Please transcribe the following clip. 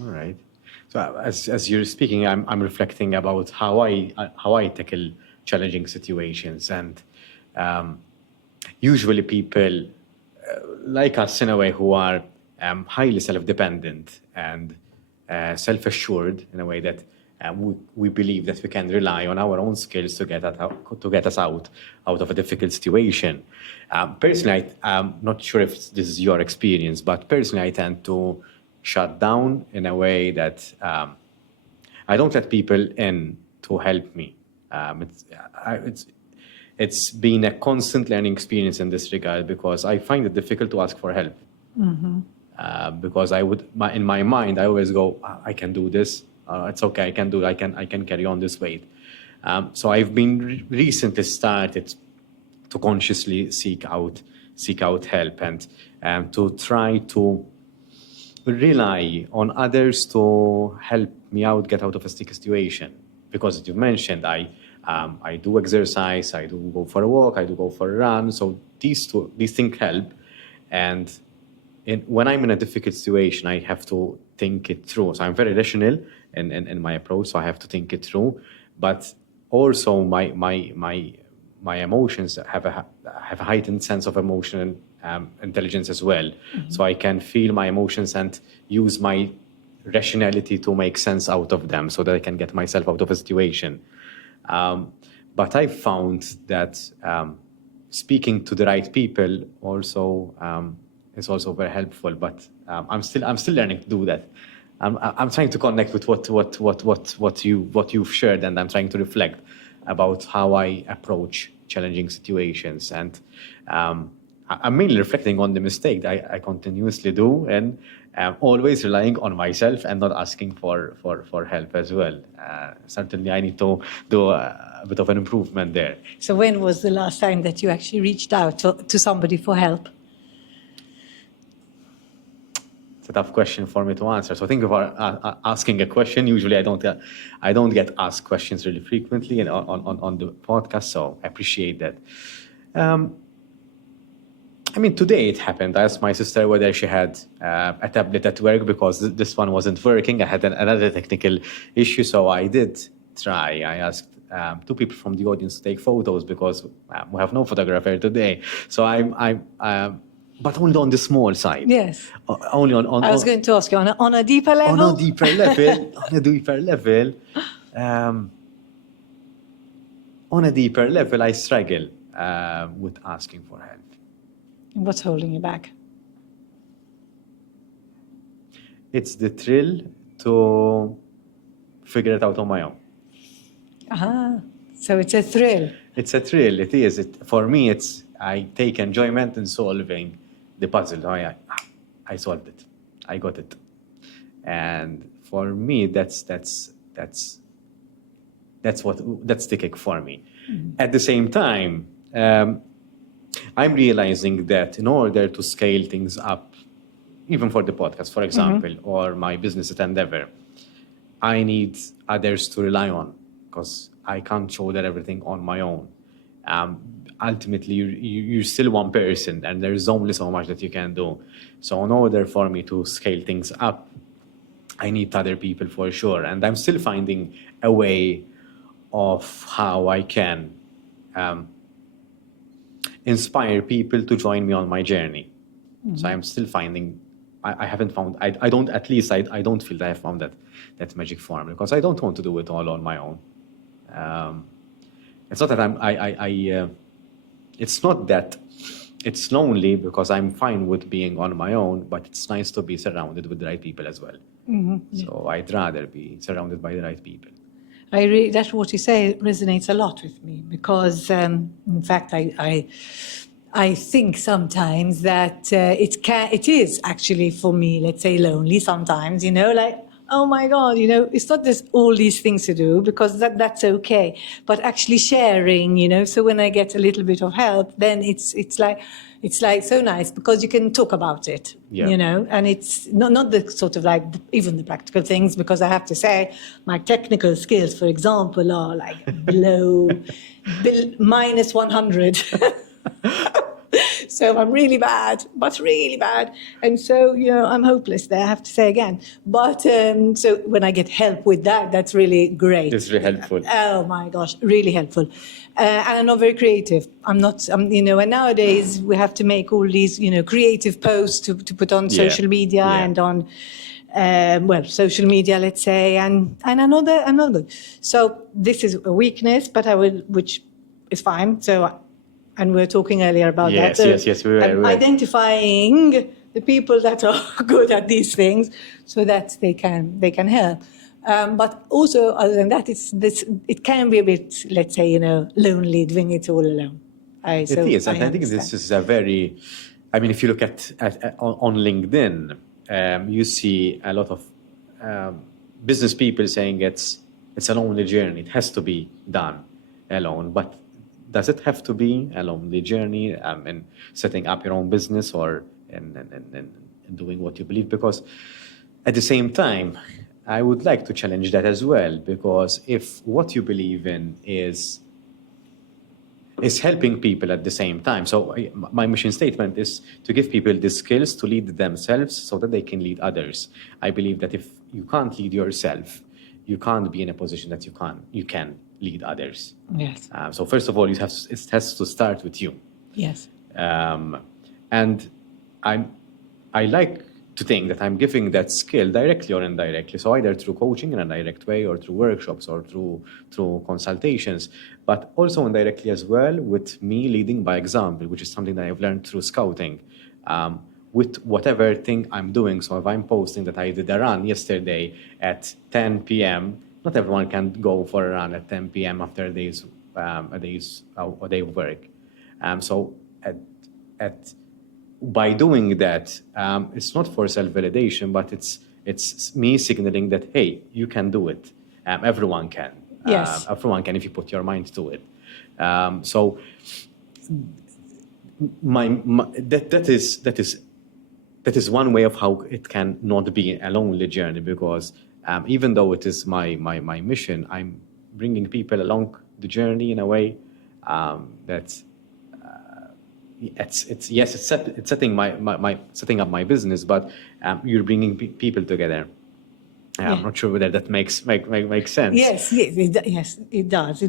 All right. So as you're speaking, I'm reflecting about how I tackle challenging situations, and um, usually people like us in a way who are highly self-dependent and self-assured in a way that we believe that we can rely on our own skills to get us out of a difficult situation. Personally, I'm not sure if this is your experience, but personally, I tend to shut down in a way that I don't let people in to help me. It's been a constant learning experience in this regard because I find it difficult to ask for help. Because in my mind, I always go, I can do this. It's okay. I can carry on this weight. So I've been recently started to consciously seek out help and to try to rely on others to help me get out of a sticky situation. Because as you mentioned, I do exercise, I do go for a walk, I do go for a run. So these things help. And when I'm in a difficult situation, I have to think it through. So I'm very rational in my approach, so I have to think it through. But also my emotions have a heightened sense of emotional intelligence as well. So I can feel my emotions and use my rationality to make sense out of them so that I can get myself out of a situation. But I found that speaking to the right people also is also very helpful. But I'm still learning to do that. I'm trying to connect with what you've shared, and I'm trying to reflect about how I approach challenging situations. And I'm mainly reflecting on the mistake that I continuously do, and always relying on myself and not asking for help as well. Certainly, I need to do a bit of an improvement there. So when was the last time that you actually reached out to somebody for help? It's a tough question for me to answer. So think about asking a question. Usually, I don't get asked questions really frequently on the podcast. So I appreciate that. I mean, today it happened. I asked my sister whether she had a tablet at work because this one wasn't working. I had another technical issue, so I did try. I asked two people from the audience to take photos because we have no photographer today. So but only on the small side. Yes. Only on. I was going to ask you on a deeper level. On a deeper level. On a deeper level, I struggle with asking for help. What's holding you back? It's the thrill to figure it out on my own. So it's a thrill. It's a thrill. It is. For me, I take enjoyment in solving the puzzle. I solved it. I got it. And for me, that's the kick for me. Mm-hmm. At the same time, I'm realizing that in order to scale things up, even for the podcast, for example, or my business endeavor, I need others to rely on because I can't shoulder everything on my own. Ultimately, you're still one person and there's only so much that you can do. So in order for me to scale things up, I need other people for sure. And I'm still finding a way of how I can inspire people to join me on my journey. Mm-hmm. So I'm still finding, I haven't found, I don't feel that I have found that magic formula because I don't want to do it all on my own. It's not that it's not that it's lonely because I'm fine with being on my own, but it's nice to be surrounded with the right people as well. Mm-hmm. Yeah. So I'd rather be surrounded by the right people. That's what you say resonates a lot with me because, in fact, I think sometimes that it is actually for me, let's say, lonely sometimes, like, oh my God, it's not just all these things to do because that's okay, but actually sharing, so when I get a little bit of help, then it's like so nice because you can talk about it, and it's not the sort of like even the practical things because I have to say my technical skills, for example, are like below minus 100. So I'm really bad, but really bad. And so, I'm hopeless there, I have to say again. But so when I get help with that, that's really great. It's really helpful. Oh my gosh, really helpful. And I'm not very creative. I'm not, and nowadays we have to make all these, creative posts to put on Yeah. social media Yeah. and on, social media, let's say, and I'm not good. So this is a weakness, but which is fine. So, and we were talking earlier about Yes, that. yes, we were. I'm identifying the people that are good at these things so that they can help. But also, other than that, it can be a bit, let's say, lonely doing it all alone. It is, and I think this is a very, I mean, if you look at on LinkedIn, you see a lot of business people saying it's a lonely journey. It has to be done alone. But does it have to be a lonely journey in setting up your own business or in doing what you believe? Because at the same time, I would like to challenge that as well, because if what you believe in is helping people at the same time. So my mission statement is to give people the skills to lead themselves so that they can lead others. I believe that if you can't lead yourself, you can't be in a position that you can lead others. Yes. So first of all, it has to start with you. Yes. And I like to think that I'm giving that skill directly or indirectly. So either through coaching in a direct way or through workshops or through consultations, but also indirectly as well with me leading by example, which is something that I've learned through scouting. With whatever thing I'm doing. So if I'm posting that I did a run yesterday at 10 p.m., not everyone can go for a run at 10 p.m. after a day of work. So by doing that, it's not for self-validation, but it's me signaling that, hey, you can do it. Everyone can. Yes. Everyone can if you put your mind to it. So that is one way of how it can not be a lonely journey, because even though it is my mission, I'm bringing people along the journey in a way that it's setting setting up my business, but you're bringing people together. I'm not sure whether that makes sense. Yes, it does.